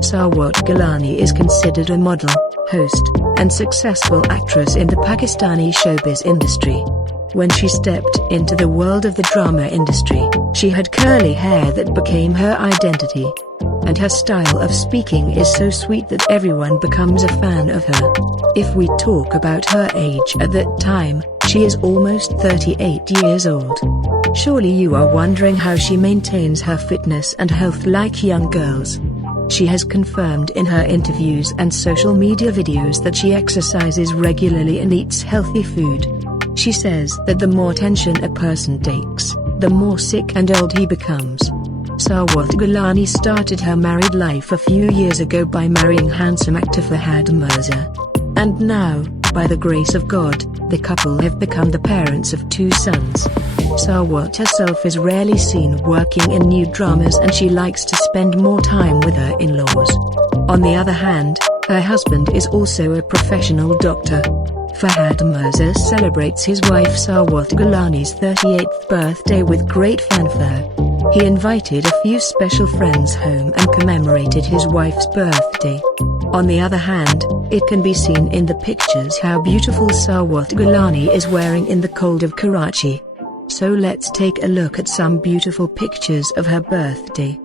Sarwat Gilani is considered a model, host, and successful actress in the Pakistani showbiz industry. When she stepped into the world of the drama industry, she had curly hair that became her identity. And her style of speaking is so sweet that everyone becomes a fan of her. If we talk about her age at that time, she is almost 38 years old. Surely you are wondering how she maintains her fitness and health like young girls. She has confirmed in her interviews and social media videos that she exercises regularly and eats healthy food. She says that the more tension a person takes, the more sick and old he becomes. Sarwat Gilani started her married life a few years ago by marrying handsome actor Fahad Mirza. And now, by the grace of God, the couple have become the parents of 2 sons. Sarwat herself is rarely seen working in new dramas and she likes to spend more time with her in-laws. On the other hand, her husband is also a professional doctor. Fahad Mirza celebrates his wife Sarwat Gilani's 38th birthday with great fanfare. He invited a few special friends home and commemorated his wife's birthday. On the other hand, it can be seen in the pictures how beautiful Sarwat Gilani is wearing in the cold of Karachi. So let's take a look at some beautiful pictures of her birthday.